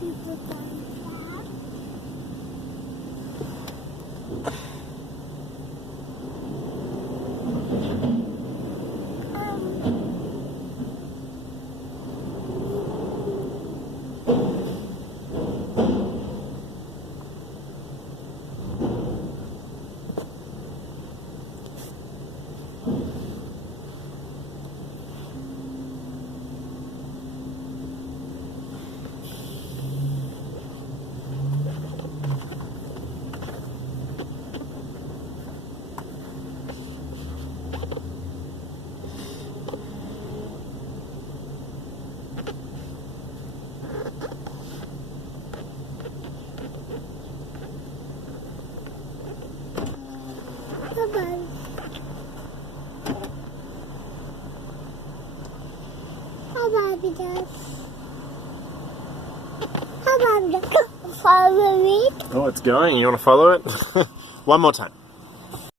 people down Bye-bye. Bye-bye, because... Bye-bye, follow me. Oh, it's going. You want to follow it? One more time.